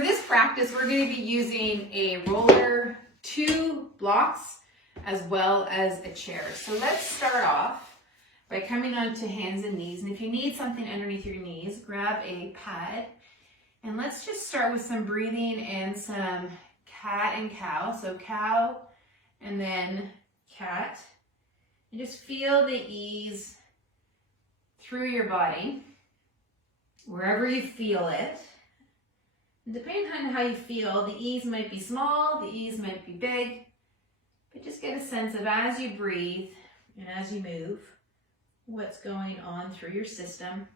for this practice, we're going to be using a roller, 2 blocks, as well as a chair. So let's start off by coming onto hands and knees. And if you need something underneath your knees, grab a pad. And let's just start with some breathing and some cat and cow. So cow and then cat. And just feel the ease through your body, wherever you feel it. And depending on how you feel, the ease might be small, the ease might be big, but just get a sense of as you breathe and as you move, what's going on through your system.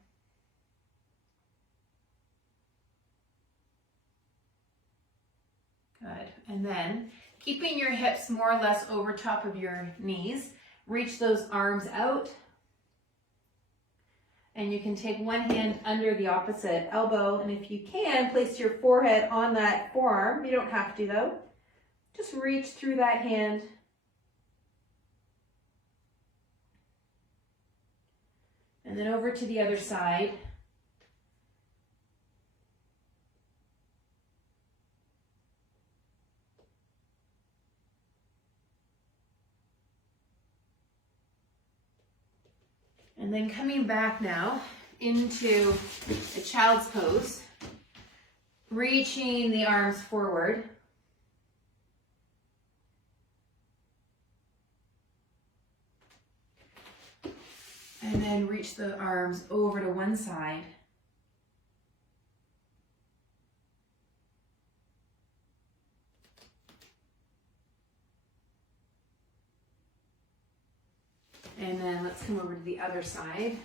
Good. And then keeping your hips more or less over top of your knees, reach those arms out. And you can take one hand under the opposite elbow, and if you can, place your forehead on that forearm. You don't have to though. Just reach through that hand. And then over to the other side. And then coming back now into a child's pose, reaching the arms forward. And then reach the arms over to one side. And then let's come over to the other side.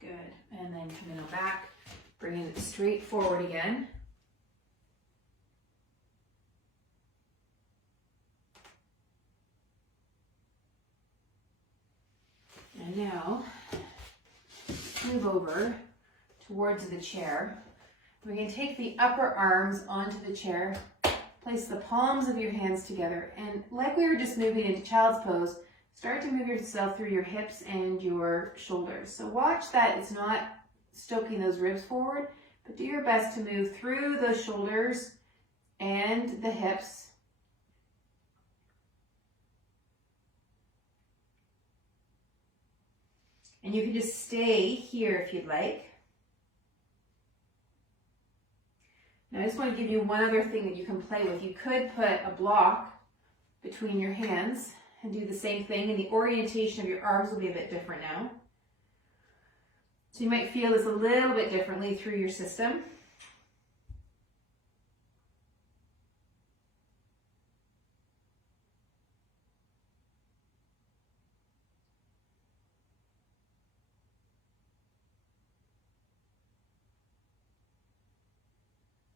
Good. And then coming on back, bringing it straight forward again. And now move over towards the chair. We're going to take the upper arms onto the chair, place the palms of your hands together, and like we were just moving into child's pose, start to move yourself through your hips and your shoulders. So watch that it's not stoking those ribs forward, but do your best to move through those shoulders and the hips. And you can just stay here if you'd like. Now I just want to give you one other thing that you can play with. You could put a block between your hands and do the same thing, and the orientation of your arms will be a bit different now. So you might feel this a little bit differently through your system.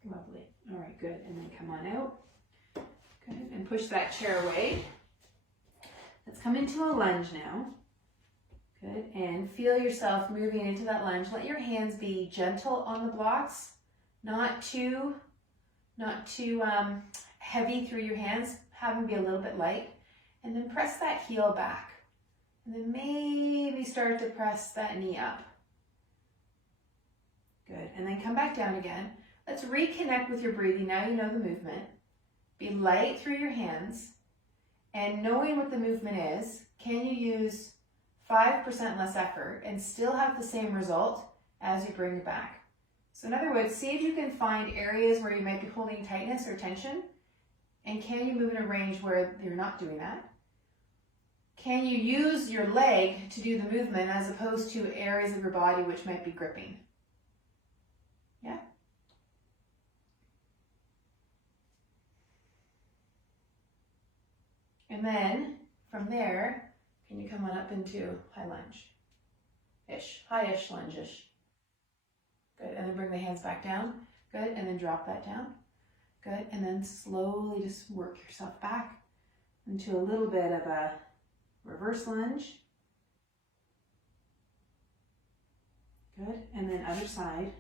Lovely. All right, good. And then come on out. Good. And push that chair away. Let's come into a lunge now. Good. And feel yourself moving into that lunge. Let your hands be gentle on the blocks, not too heavy through your hands. Have them be a little bit light. And then press that heel back. And then maybe start to press that knee up. Good. And then come back down again. Let's reconnect with your breathing. Now you know the movement. Be light through your hands. And knowing what the movement is, can you use 5% less effort and still have the same result as you bring it back? So in other words, see if you can find areas where you might be holding tightness or tension. And can you move in a range where you're not doing that? Can you use your leg to do the movement as opposed to areas of your body which might be gripping? Yeah? And then from there, can you come on up into high lunge-ish, high-ish lunge-ish. Good, and then bring the hands back down. Good, and then drop that down. Good, and then slowly just work yourself back into a little bit of a reverse lunge. Good, and then other side.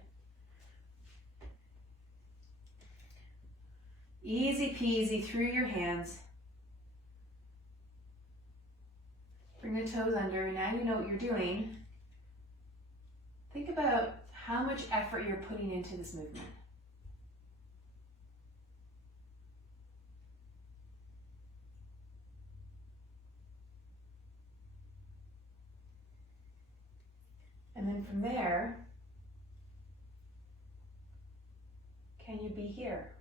Easy peasy through your hands. Bring the toes under. Now you know what you're doing. Think about how much effort you're putting into this movement. And then from there, can you be here?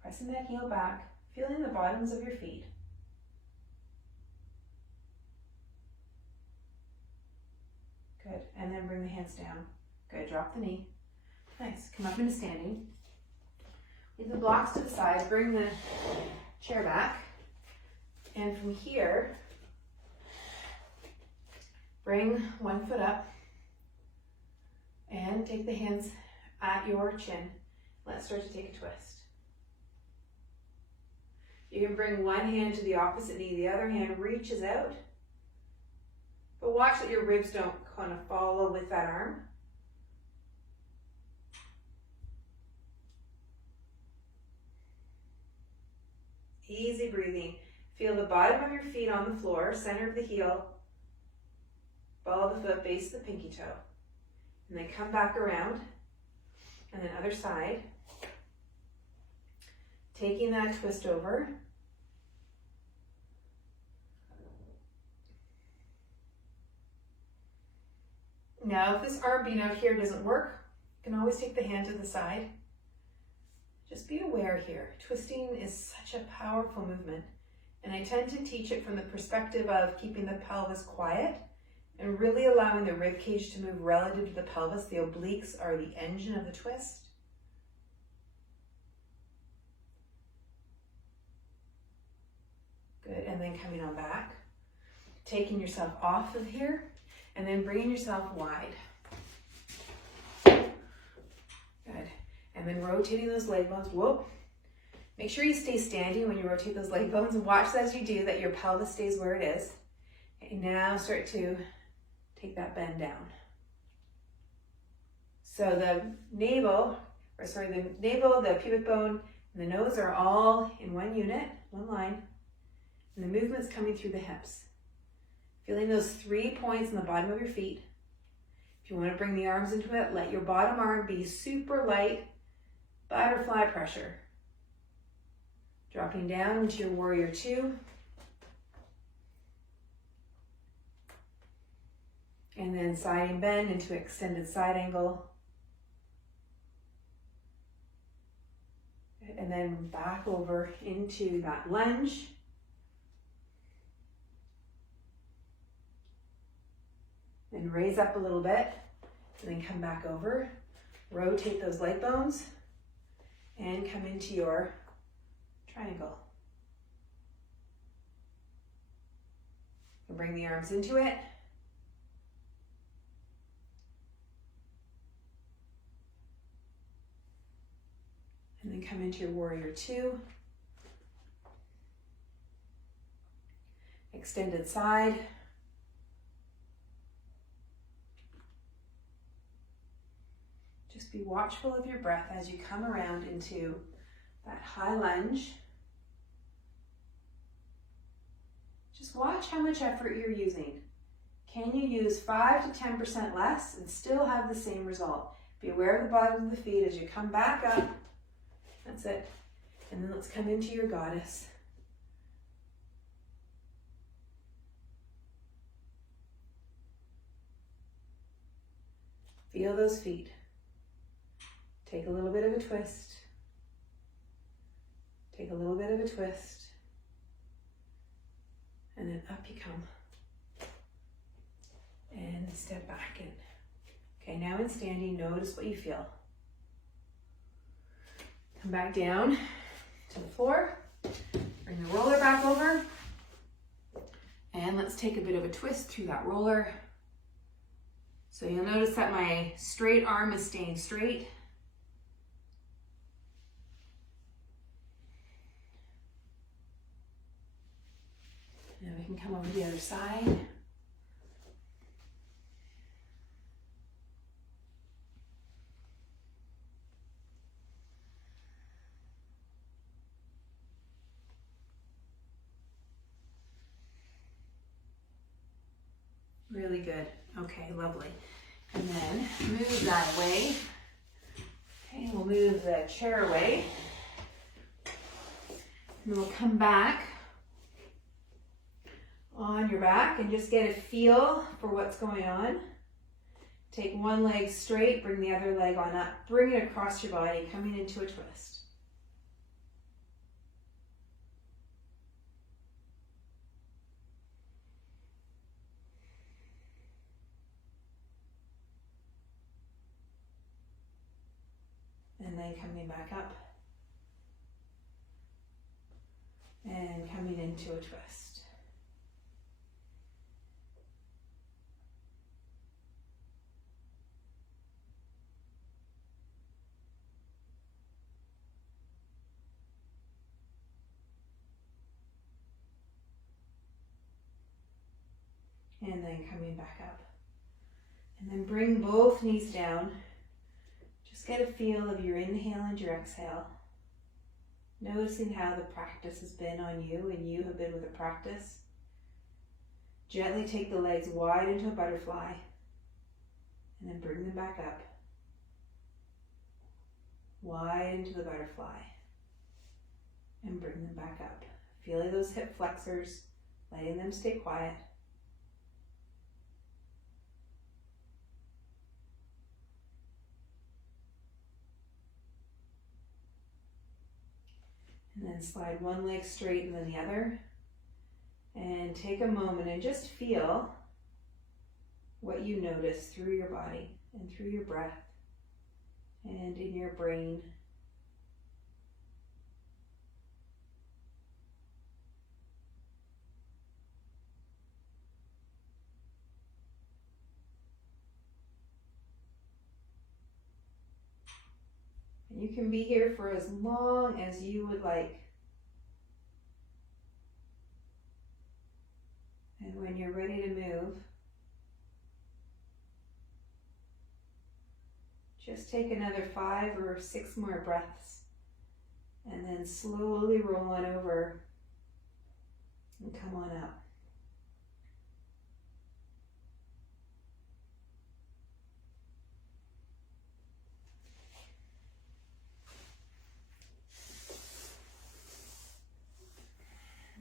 Pressing that heel back, feeling the bottoms of your feet. Good, and then bring the hands down. Good, drop the knee. Nice, come up into standing. Leave the blocks to the side, bring the chair back. And from here, bring one foot up and take the hands at your chin. Let's start to take a twist. You can bring one hand to the opposite knee, the other hand reaches out. But watch that your ribs don't kind of follow with that arm. Easy breathing. Feel the bottom of your feet on the floor, center of the heel, ball of the foot, base of the pinky toe. And then come back around. And then other side. Taking that twist over. Now, if this arm being out here doesn't work, you can always take the hand to the side. Just be aware here. Twisting is such a powerful movement. And I tend to teach it from the perspective of keeping the pelvis quiet and really allowing the rib cage to move relative to the pelvis. The obliques are the engine of the twist. Good, and then coming on back. Taking yourself off of here and then bringing yourself wide. Good, and then rotating those leg bones. Whoop. Make sure you stay standing when you rotate those leg bones and watch as you do that your pelvis stays where it is. And now start to take that bend down. So the navel, the pubic bone, and the nose are all in one unit, one line. And the movement's coming through the hips. Feeling those 3 points in the bottom of your feet. If you want to bring the arms into it, let your bottom arm be super light, butterfly pressure. Dropping down into your warrior two. And then siding bend into extended side angle. And then back over into that lunge. And raise up a little bit, and then come back over. Rotate those leg bones, and come into your triangle. And bring the arms into it. And then come into your warrior two. Extended side. Just be watchful of your breath as you come around into that high lunge. Just watch how much effort you're using. Can you use 5 to 10% less and still have the same result? Be aware of the bottom of the feet as you come back up. That's it. And then let's come into your goddess. Feel those feet. Take a little bit of a twist. Take a little bit of a twist. And then up you come. And step back in. Okay, now in standing, notice what you feel. Come back down to the floor. Bring the roller back over. And let's take a bit of a twist through that roller. So you'll notice that my straight arm is staying straight. And we can come over to the other side. Really good. Okay, lovely. And then move that away. Okay, we'll move the chair away. And we'll come back on your back and just get a feel for what's going on. Take one leg straight, bring the other leg on up. Bring it across your body, coming into a twist. And then coming back up. And coming into a twist. And then coming back up. And then bring both knees down. Just get a feel of your inhale and your exhale. Noticing how the practice has been on you and you have been with the practice. Gently take the legs wide into a butterfly and then bring them back up. Wide into the butterfly and bring them back up. Feeling those hip flexors, letting them stay quiet. And then slide one leg straight and then the other. And take a moment and just feel what you notice through your body and through your breath and in your brain. And you can be here for as long as you would like. And when you're ready to move, just take another 5 or 6 more breaths and then slowly roll on over and come on up.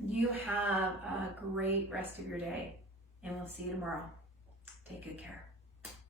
You have a great rest of your day, and we'll see you tomorrow. Take good care.